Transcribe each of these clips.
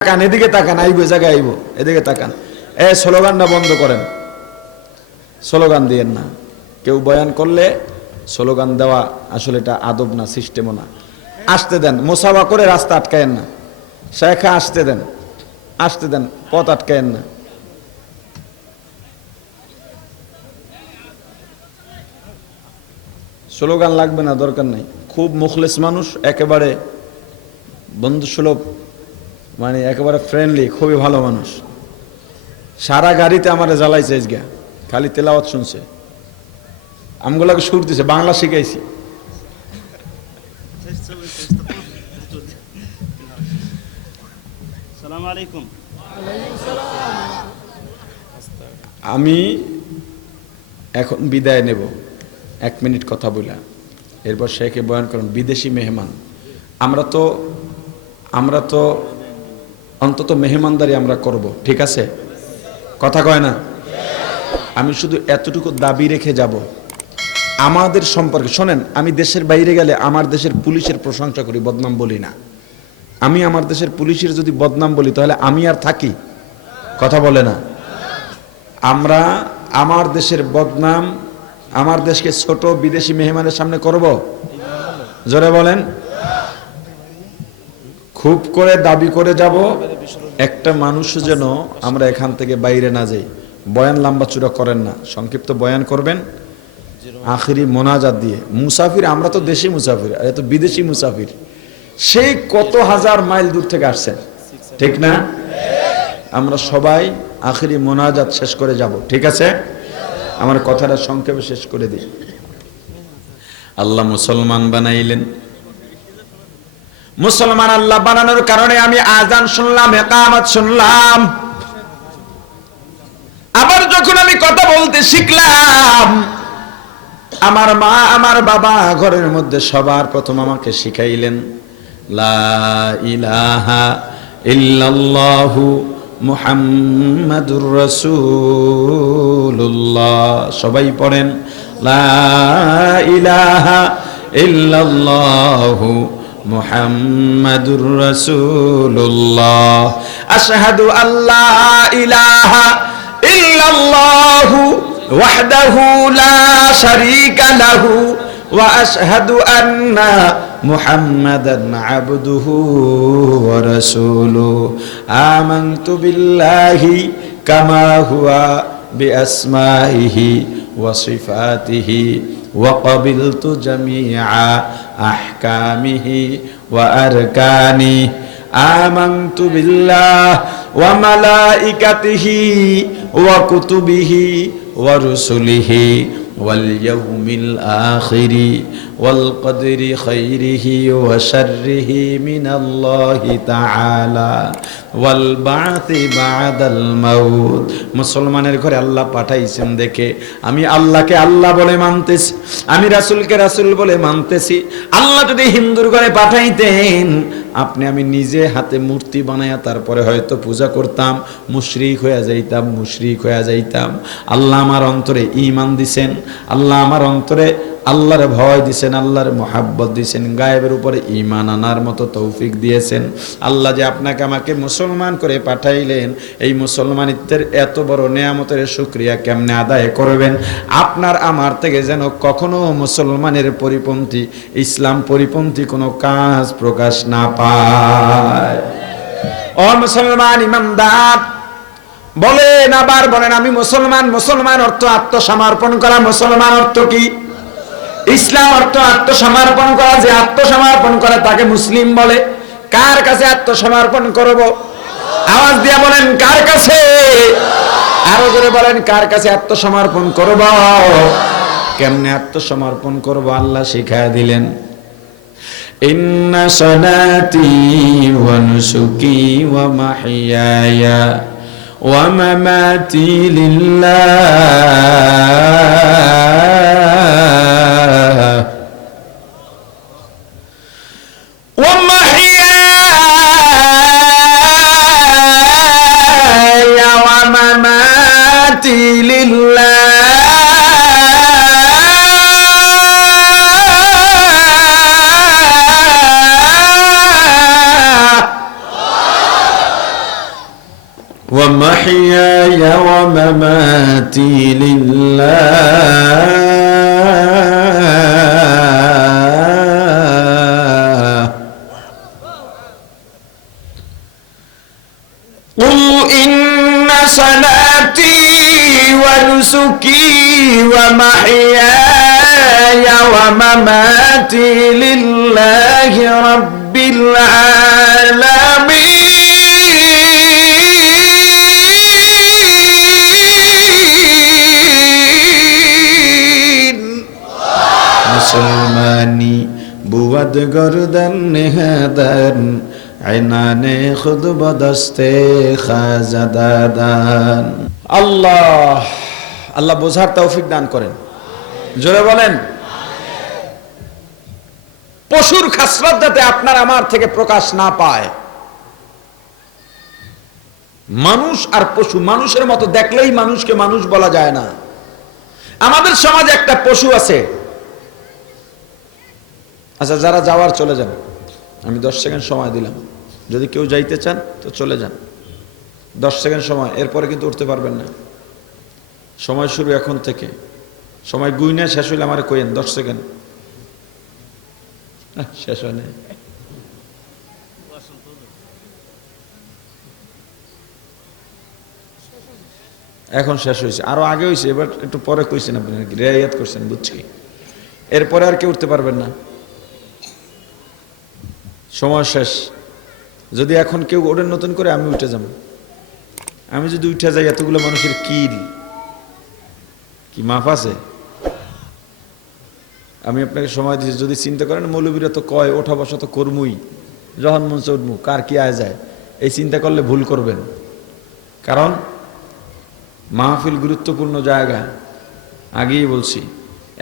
তাকান, এদিকে তাকান, আইবো জায়গায় আইবো, এদিকে তাকান। স্লোগানটা বন্ধ করেন, স্লোগান দিয়েন না। কেউ বয়ান করলে স্লোগান দেওয়া আসলে এটা আদব না, সিস্টেমও না। আসতে দেন, মোসাফা করে রাস্তা আটকায়েন না। শেখা আসতে দেন, আসতে দেন, পথ আটকায়েন না। স্লোগান লাগবে না, দরকার নাই। খুব মুখলেস মানুষ, একেবারে বন্ধুসুলভ, মানে একেবারে ফ্রেন্ডলি, খুবই ভালো মানুষ। সারা গাড়িতে আমারে জ্বালাইছে, আজকে খালি তেলাওয়াত শুনছে, আমগুলাকে সুর দিছে, বাংলা শিখাইছি। আমি এখন বিদায় নেব, 1 মিনিট কথা বলা, এরপর শেখে বয়ান করুন। বিদেশি মেহমান, আমরা তো অন্তত মেহমানদারি আমরা করব, ঠিক আছে? কথা কয় না? আমি শুধু এতটুকু দাবি রেখে যাব, আমাদের সম্পর্কে শোনেন। আমি দেশের বাইরে গেলে আমার দেশের পুলিশের প্রশংসা করি, বদনাম বলি না। আমি আমার দেশের পুলিশের যদি বদনাম বলি তাহলে আমি আর থাকি? কথা বলে না। আমরা আমার দেশের বদনাম, আমার দেশকে ছোট বিদেশি মেহমানের সামনে করব? জোরে বলেন। খুব করে দাবি করে যাব, একটা মানুষ যেন আমরা এখান থেকে বাইরে না যাই। বয়ান লম্বা চূড়া করেন না, সংক্ষিপ্ত বয়ান করবেন আখিরি মোনাজাত দিয়ে। মুসাফির, আমরা তো দেশি মুসাফির, আর এত বিদেশি মুসাফির, সেই কত হাজার মাইল দূর থেকে আসছেন, ঠিক না? আমরা সবাই আখিরি মোনাজাত শেষ করে যাব, ঠিক আছে? আমার কথাটা সংক্ষেপে শেষ করে দিই। আল্লাহ মুসলমান বানাইলেন, মুসলমান আল্লাহ বানানোর কারণে আমি আযান শুনলাম, ইকামত শুনলাম। আবার যখন আমি কথা বলতে শিখলাম, আমার মা আমার বাবা ঘরের মধ্যে সবার প্রথম আমাকে শিখাইলেন লা ইলাহা ইল্লাল্লাহু মুহাম্মাদুর রাসূলুল্লাহ। সবাই পড়েন লা ইলাহা ইল্লাল্লাহু মুহাম্মাদুর রাসূলুল্লাহ। আশহাদু আল্লা ইলাহা ইল্লাল্লাহু ওয়াহদাহু লা শারীকা লাহু ওয়া আশহাদু আন্না মুহাম্মাদান আবদুহু ওয়া রাসূলুহু। আমানতু বিল্লাহি কামা হুয়া বিআসমাইহি ওয়া সিফাতিহি ওয়া ক্বাবিলতু জামিআ আহকামিহি ওয়া আরকানিহি। আমানতু বিল্লাহি ওয়া মালাইকাতিহি ওয়া কুতুবিহি ওয়া রুসুলিহি ওয়াল ইয়াউমিল আখিরি ওয়াল কদরি খাইরিহি ওয়া শাররিহি মিনাল্লাহি তাআলা ওয়াল বা'থি বা'দাল মাউত। মুসলমানের ঘরে আল্লাহ পাঠাইছেন দেখে আমি আল্লাহকে আল্লাহ বলে মানতেছি, আমি রাসূলকে রাসূল বলে মানতেছি। আল্লাহ যদি হিন্দুর ঘরে পাঠাইতেন, আপনি আমি নিজে হাতে মূর্তি বানায়া তারপরে হয়তো পূজা করতাম, মুশরিক হয়ে যাইতাম। আল্লাহ আমার অন্তরে ঈমান দিছেন, আল্লাহ আমার অন্তরে আল্লাহর ভয় দিছেন, আল্লাহর মহাব্বত দিছেন, গায়েবের উপরে ঈমান আনার মতো তৌফিক দিয়েছেন। আল্লাহ যে আপনাকে আমাকে মুসলমান করে পাঠাইলেন, এই মুসলমানিত্বের এত বড় নেয়ামতের শুকরিয়া কেমনে আদায় করবেন? আপনার আমার থেকে যেন কখনো মুসলমানের পরিপন্থী, ইসলাম পরিপন্থী কোনো কাজ প্রকাশ না পায়। ও মুসলমান ইমানদার, বলেন, আবার বলেন, আমি মুসলমান। মুসলমান অর্থ আত্মসমর্পণ করা। মুসলমান অর্থ কি? ইসলাম অর্থ আত্মসমর্পণ করা। যে আত্মসমর্পণ করে তাকে মুসলিম বলে। কার কাছে আত্মসমর্পণ করব? আওয়াজ দিয়া বলেন, কার কাছে? আরো জোরে বলেন, কার কাছে আত্মসমর্পণ করব? কেমনে আত্মসমর্পণ করব আল্লাহ শিখায়া দিলেন। ইন্না সালাতি ওয়া নুসুকি ওয়া মাহইয়ায়া ওয়া মামাতি লিল্লাহ ওয়া মাহইয়ায়া ওয়া মামাতি লিল্লাহ ومحياي ومماتي لله قل إن صلاتي ونسكي ومحياي ومماتي لله رب العالمين মুসলমানি বুয়াদ গরদান নেহাদান আইনানে খুদ বদস্তে খাজাদাদান। আল্লাহ আল্লাহ বোঝার তৌফিক দান করেন, জোরে বলেন। পশুর খাসলত যাতে আপনার আমার থেকে প্রকাশ না পায়। মানুষ আর পশু, মানুষের মতো দেখলেই মানুষকে মানুষ বলা যায় না। আমাদের সমাজে একটা পশু আছে। আচ্ছা, যারা যাওয়ার চলে যান, আমি 10 সেকেন্ড সময় দিলাম, যদি কেউ যাইতে চান তো চলে যান। 10 সেকেন্ড সময়, এরপরে কিন্তু উঠতে পারবেন না। সময় শুরু এখন থেকে, সময় গুইনা শেষ হইলে আমার কইেন 10 সেকেন্ড শেষ হয় না। এখন শেষ হয়েছে, আরো আগে হয়েছে, এবার একটু পরে কইছেন আপনি, রেয়াত করছেন, বুঝছি। এরপরে আর কেউ উঠতে পারবেন না, সময় শেষ। যদি এখন কেউ ওঠেন নতুন করে, আমি উঠে যাব। আমি যদি উঠে যাই, এতগুলো মানুষের কি মাফ আছে? আমি আপনাকে সময় দিচ্ছি, যদি চিন্তা করেন মৌলবীরা তো কয় ওঠা বসা তো করমুই, যখন মঞ্চে উঠবো, কার কি আয় যায়, এই চিন্তা করলে ভুল করবেন। কারণ মাহফিল গুরুত্বপূর্ণ জায়গা, আগেই বলছি।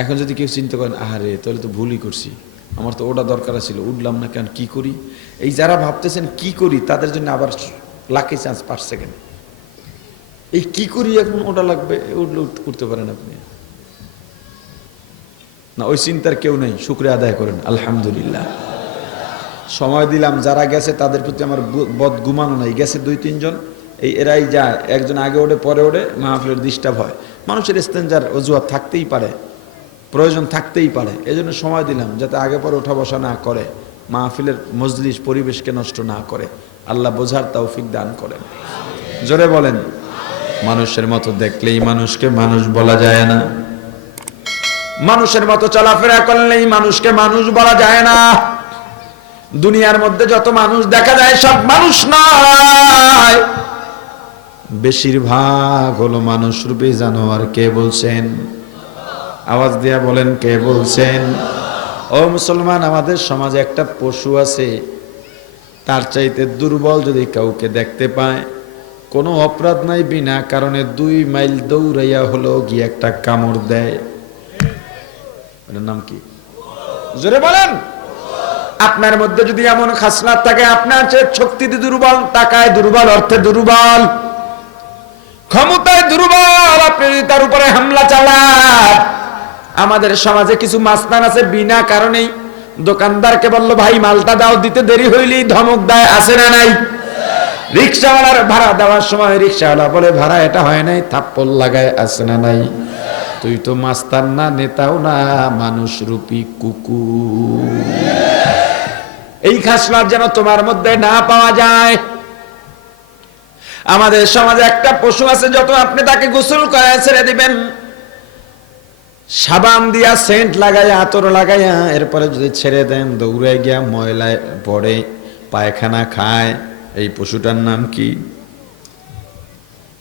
এখন যদি কেউ চিন্তা করেন আহারে তাহলে তো ভুলই করছি, আমার তো ওটা দরকার ছিল, উঠলাম না কেন, কি করি, এই যারা ভাবতেছেন কি করি, তাদের জন্য আবার লাকি চান্স 5 সেকেন্ড। এই কি করি এখন ওটা লাগবে, উঠলে উঠতে পারেন আপনি না, ওই চিন্তার কেউ নেই। শুকরিয়া আদায় করেন, আলহামদুলিল্লাহ। সময় দিলাম, যারা গেছে তাদের প্রতি আমার বদ গুমানো নাই। গেছে 2-3 জন, এরাই যায়, একজন আগে ওঠে পরে ওঠে, মাহফিলের ডিস্টার্ব হয়। মানুষের ইস্তেঞ্জার অজুহাত থাকতেই পারে, প্রয়োজন থাকতেই পারে, এজন্য সময় দিলাম যাতে আগে পরে ওঠা বসা না করে, মাহফিলের মজলিস পরিবেশকে নষ্ট না করে। আল্লাহ বোঝার তৌফিক দান করেন, জোরে বলেন। মানুষের মতো দেখলেই মানুষকে মানুষ বলা যায় না, মানুষের মতো চলাফেরা করলেই মানুষকে মানুষ বলা যায় না। দুনিয়ার মধ্যে যত মানুষ দেখা যায় সব মানুষ নয়, বেশিরভাগ হলো মানুষ রূপী জানোয়ার। কে বলছেন? আওয়াজ দিয়া বলেন, কে বলছেন? ও মুসলমান, আমাদের সমাজে একটা পশু আছে, তার চাইতে দুর্বল যদি কাউকে দেখতে পায়, কোনো অপরাধ নাই, বিনা কারণে 2 মাইল দৌড়াইয়া হলো গিয়ে একটা কামড় দেয়। ওটার নাম কি? জোরে বলেন। আপনার মধ্যে যদি এমন খাসলাত থাকে, আপনার চেয়ে শক্তিতে দুর্বল, টাকায় দুর্বল, অর্থে দুর্বল, ক্ষমতায় দুর্বল, আপনি যদি তার উপরে হামলা চালান। আমাদের সমাজে কিছু মাস্তান আছে, বিনা কারণেই দোকানদারকে বলল ভাই মালটা দাও, দিতে দেরি হইলেই ধমক দেয়, আছে না নাই? রিকশাওয়ালার ভাড়া দেওয়ার সময় রিকশাওয়ালা বলে ভাড়া এটা হয় নাই, থাপ্পড় লাগায়, আছে না নাই? তুই তো মাস্তান না, নেতাও না, মানুষ রূপী কুকুর। এই খাসলাত যেন তোমার মধ্যে না পাওয়া যায়। আমাদের সমাজে একটা পশু আছে, যত আপনি তাকে গোসল করায় ছেড়ে দিবেন, সাবান দিয়া, সেন্ট লাগাইয়া, আতর লাগাইয়া, এরপরে যদি ছেড়ে দেন, দৌড়ে গিয়া ময়লায় পড়ে, পায়খানা খায়। এই পশুটার নাম কি?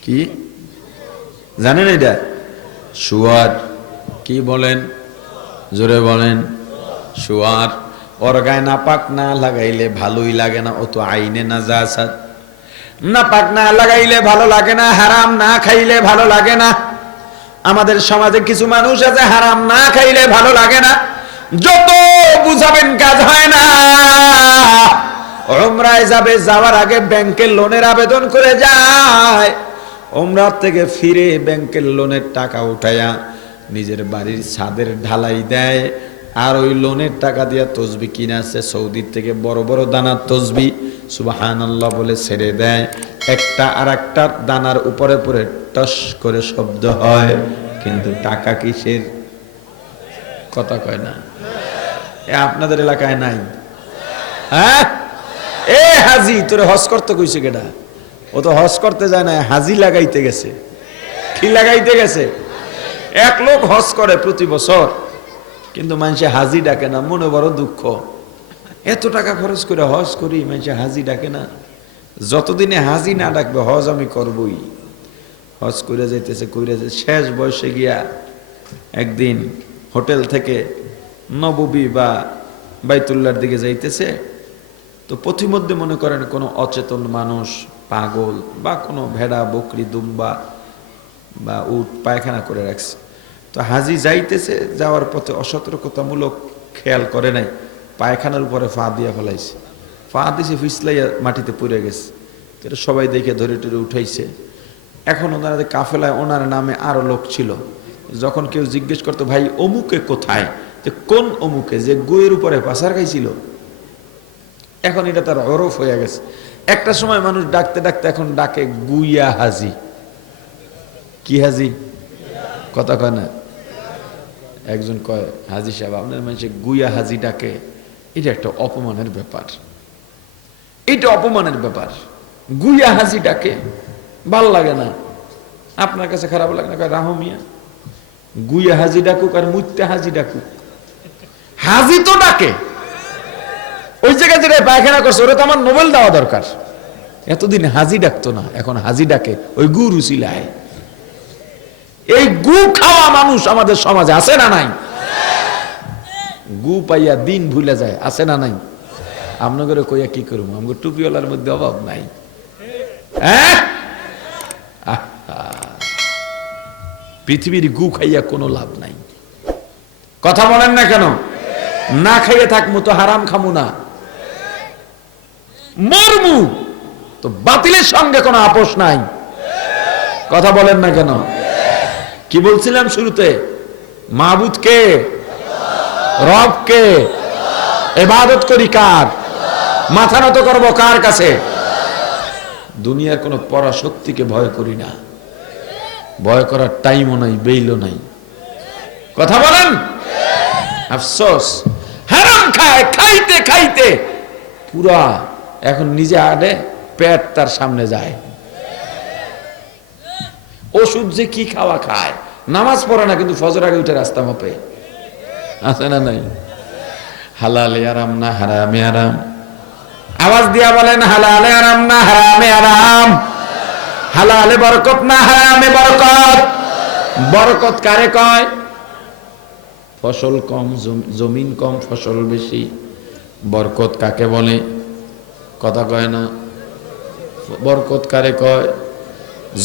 কি জানেন এটা? শুয়ার। কি বলেন? জোরে বলেন। শুয়ার। ওর গায়ে নাপাক না লাগাইলে ভালোই লাগে না, ও তো আইনে নাজাসাত। নাপাক না লাগাইলে ভালো লাগে না, হারাম না খাইলে ভালো লাগে না। আমাদের সমাজে কিছু মানুষ আছে, হারাম না খাইলে ভালো লাগে না, যত বুঝাবেন কাজ হয় না। উমরায় যাবে, যাওয়ার আগে ব্যাংকের লোনের আবেদন করে যায়, উমরা থেকে ফিরে ব্যাংকের লোনের টাকা উঠায়া নিজের বাড়ির ছাদের ঢালাই দেয়, আর ওই লোনের টাকা দিয়া তসবি কিনে আসে সৌদির থেকে, বড় বড় দানার তসবি, সুবহানাল্লাহ বলে ছেড়ে দেয়। একটা আর একটা দানার উপরে পরে টস করে শব্দ হয়, কিন্তু টাকা কিসের? কথা কয় না। আপনাদের এলাকায় নাই? হ্যাঁ, এ হাজি তোরে হজ করতে কইছে কেডা? ও তো হজ করতে যায় না, হাজি লাগাইতে গেছে। কি লাগাইতে গেছে? এক লোক হজ করে প্রতি বছর, কিন্তু মানুষে হাজি ডাকে না। মনে বড় দুঃখ, এত টাকা খরচ করে হজ করি, মানুষে হাজি ডাকে না। যতদিনে হাজি না ডাকবে হজ আমি করবই। হজ করে যাইতেছে, শেষ বয়সে গিয়া একদিন হোটেল থেকে নববী বা বাইতুল্লাহর দিকে যাইতেছে, তো পথিমধ্যে মনে করেন কোনো অচেতন মানুষ, পাগল বা কোনো ভেড়া, বকরি, দুম্বা বা উট পায়খানা করে রাখছে। তো হাজি যাইতেছে, যাওয়ার পথে অসতর্কতামূলক খেয়াল করে নাই, পায়খানার উপরে ফা দিয়া ফেলাইছে। ফা দিছে, ফিসলাইয়া মাটিতে পড়ে গেছে। এটা সবাই দেখে ধরে টরে উঠাইছে। এখন ওনারা কাফেলায় ওনার নামে আরো লোক ছিল। যখন কেউ জিজ্ঞেস করতো, ভাই অমুকে কোথায়, যে কোন অমুকে যে গুয়ের উপরে পাসার খাইছিল, এখন এটা তার অরফ হয়ে গেছে। একটা সময় মানুষ ডাকতে ডাকতে এখন ডাকে গুইয়া হাজি। কি হাজি? কথা কয় না। একজন কয়, হাজি সাহেব আপনার মানুষে গুইয়া হাজি ডাকে, এটা একটা অপমানের ব্যাপার। এটা অপমানের ব্যাপার। গুইয়া হাজি ডাকে, ভাল লাগে না। আপনার কাছে খারাপ লাগে না? রাহো মিয়া, গুইয়া হাজি ডাকুক আর মুত্তে হাজি ডাকুক, হাজি তো ডাকে। ওই জায়গায় যেটা পায়খানা করছে ওরা তো আমার নোবেল দেওয়া দরকার। এতদিন হাজি ডাকতো না, এখন হাজি ডাকে ওই গু রুচিলায়। এই গু খাওয়া মানুষ আমাদের সমাজে আছে না নাই? গু পাইয়া দিন ভুলে যায়, আছে না নাই? আপনাদের কইয়া কি করবো, আমাকে টুপিওয়ালার মধ্যে অভাব নাই। পৃথিবীর গু খাইয়া কোনো লাভ নাই। কথা বলেন না কেন? না খাইয়ে থাকবো তো হারাম খামু না, মরমু তো বাতিলের সঙ্গে কোনো আপোষ নাই। কথা বলেন না কেন? কি বলছিলাম শুরুতে? মাবুদ কে? রব কে? ইবাদত করি কার? মাথা নত করবো কার কাছে? দুনিয়ার কোনো পরাশক্তিকে ভয় করি না। ভয় করার টাইমও নাই, বেইলও নাই। কথা বলেন? আফসোস, হারাম খায়, খাইতে খাইতে পুরা এখন নিজে আডে, পেট তার সামনে যায়। ওষুধ যে কি খাওয়া খায়, নামাজ পড়ে না কিন্তু ফজর আগে উঠে রাস্তা মাপে, আছে না নাই? হালালে আরাম না হারামে আরাম? আওয়াজ দিয়া বলেন, হালালে আরাম না হারামে আরাম? হালালে বরকত না হারামে বরকত? বরকত কারে কয়? ফসল কম, জমিন কম, ফসল বেশি। বরকত কাকে বলে? কথা কয় না। বরকত কারে কয়?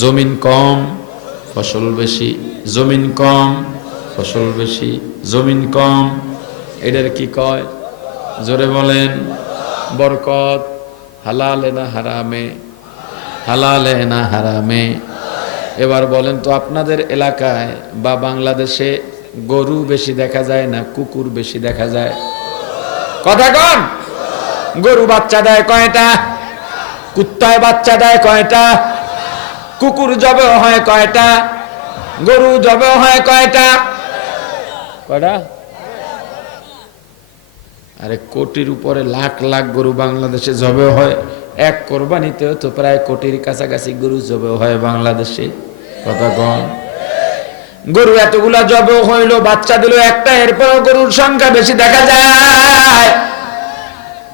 জমিন কম, ফসল বেশি। জমিন কম, ফসল বেশি। জমিন কম, এটার কি কয়? জোরে বলেন। বরকত। হালালে না হারামে? হালালে না হারামে? এবার বলেন তো, আপনাদের এলাকায় বা বাংলাদেশে গরু বেশি দেখা যায় না কুকুর বেশি দেখা যায়? কথা কন। গরু বাচ্চা দেয় কয়টা? কুত্তায় বাচ্চা দেয় কয়টা? কুকুর জবে হয় কয়টা? গরু জবে হয় কয়টা? কয়টা? আরে কোটির উপরে লাখ লাখ গরু বাংলাদেশে জবে হয়। এক কোরবানিতেও তো প্রায় কোটির কাছাকাছি গরু জবে হয় বাংলাদেশে। কথা কন। গরু এতগুলা জবে হইলো, বাচ্চা দিল একটা, এরপর গরুর সংখ্যা বেশি দেখা যায়।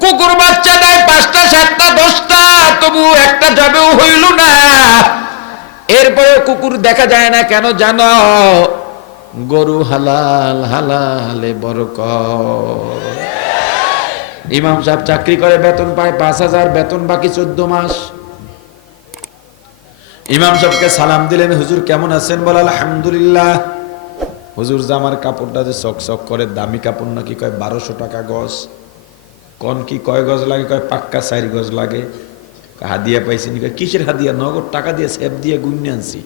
কুকুর বাচ্চা দেয় 5টা 7টা 10টা, তবু একটা জবেও হইল না। এরপরে কুকুর দেখা যায় না কেন জানো? গরু হালাল, হালালে বরকত। ইমাম সাহেব চাকরি করে, বেতন পায় 5,000, বেতন বাকি 14 মাস। ইমাম সাহেবকে সালাম দিলেন, হুজুর কেমন আছেন? বলে আলহামদুলিল্লাহ। হুজুর জামার কাপড়টা যে চকচক করে, দামি কাপড় নাকি? কয় 1200 টাকা গজ। কোন কি কয় গজ লাগে? কয় পাক্কা 4 গজ লাগে। হাদিয়া পাইছেন? কিসের হাদিয়া? নগদ টাকা দিয়ে সেব দিয়ে গুণে আনছি।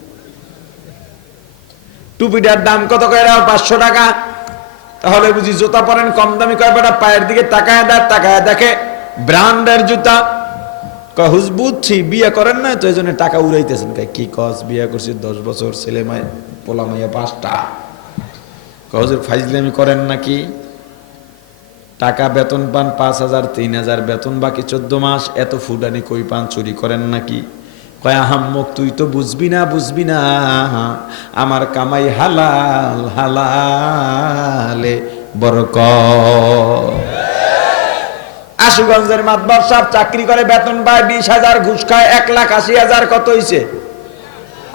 টুপিটার দাম কত? কয় 500 টাকা। তাহলে বুঝি জুতা পরেন কম দামি? কয় বেটা পায়ের দিকে তাকায় দেয়, তাকায় দেখে ব্র্যান্ডের জুতা। হুজ বুঝছি বিয়ে করেন না তো এই জন্য টাকা উড়াইতেছেন। কি কস বিয়ে করছি 10 বছর, ছেলে মাই পোলা মাইয়া 5টা। হুজুর ফাইজলামি করেন নাকি? টাকা বেতন পান 5,000 3,000 বেতন, বাকি 14 মাস এত ফুডানি কই পান? চুরি করেন নাকি? কয় আহাম্মক তুই তো বুঝবি না, আমার কামাই হালাল, হালালে বরকত। আশুগঞ্জের মাতবার সাহেব চাকরি করে, বেতন পায় 20,000, ঘুষ খায় 1,80,000। কত হইছে?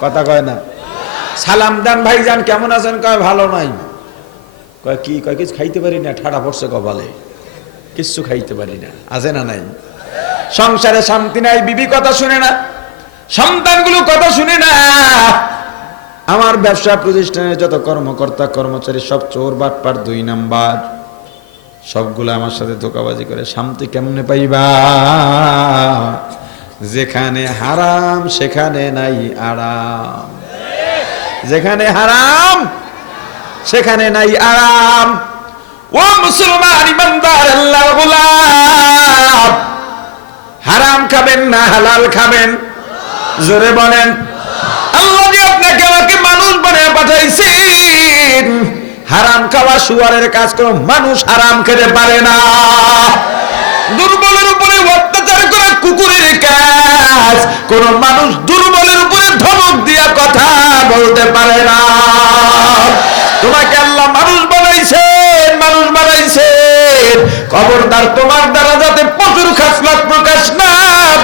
কথা কয় না। সালাম দেন ভাইজান কেমন আছেন? কয় ভালো নাই। কয় কি? কয় কিছু খাইতে পারি না, ঠাডা পড়ছে কপালে, কিচ্ছু খাইতে পারি না। আছে না নাই? সংসারে শান্তি নাই, বিবি কথা শুনে না, সন্তানগুলো কথা শুনে না। আমার ব্যবসা প্রতিষ্ঠানের যত কর্মকর্তা কর্মচারী সব চোর বাটপার 2 নাম্বার, সবগুলো আমার সাথে ধোঁকাবাজি করে। শান্তি কেমনে পাইবা? যেখানে হারাম সেখানে নাই আরাম, যেখানে হারাম সেখানে নাই আরাম। ও মুসলমান ইমানদার আল্লাহর গোলাম, হারাম খাবেন না হালাল খাবেন? জোরে বলেন। আল্লাহ যে আপনাকে আমাকে মানুষ বানিয়ে পাঠাইছেন, হারাম খাওয়া শুয়ারের কাজ কোনো মানুষ হারাম খেতে পারে না। দুর্বলের উপরে অত্যাচার করা কুকুরের কাজ কোন মানুষ দুর্বলের উপরে ধমক দিয়া কথা বলতে পারে না। তোমাকে আল্লাহ মানুষ বানাইছেন, মানুষ বানাইছেন, খবরদার তোমার দ্বারা যাতে পশুর খাসলাত প্রকাশ না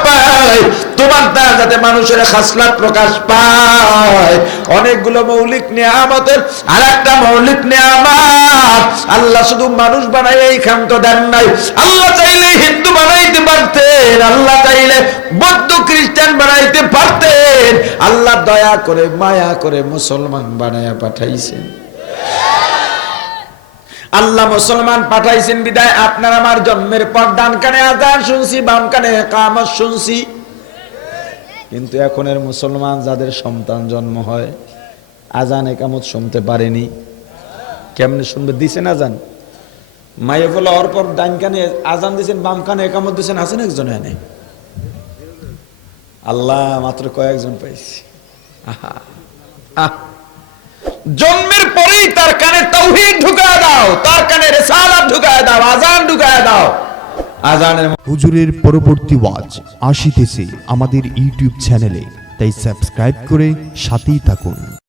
পায়, তোমার দ্বারা যাতে মানুষের খাসলাত প্রকাশ পায়। অনেকগুলো মৌলিক নিয়ামতের আর একটা মৌলিক নিয়ামত আল্লাহ শুধু মানুষ বানাই এই ক্ষান্ত দেন নাই। আল্লাহ চাইলে হিন্দু বানাইতে পারতেন, আল্লাহ চাইলে বৌদ্ধ খ্রিস্টান বানাইতে পারতেন। আল্লাহ দয়া করে মায়া করে মুসলমান বানায়া পাঠাইছেন। আল্লাহ মুসলমান পাঠাইছেন বিদায় আপনার আমার জন্মের পর ডান কানে আযান শুনছি, বাম কানে ইকামত শুনছি। কিন্তু এখনের মুসলমান যাদের সন্তান জন্ম হয় আযান ইকামত শুনতে পারেনি। কেমনে শুনবে? দিছেন আযান, মায়ে বলে ওর পর ডান কানে আযান দিছেন, বাম কানে ইকামত দিছেন। আছেন একজন এনে? আল্লাহ মাত্র কয়েকজন পাইছি। জন্মের পরেই তার কানে তাওহীদ ঢুকায় দাও, তার কানে রিসালাত ঢুকায় দাও, আযান ঢুকায় দাও। আযানের হুজুরের পরবর্তী ওয়াজ আসিতেছে আমাদের ইউটিউব চ্যানেলে, তাই সাবস্ক্রাইব করে সাথেই থাকুন।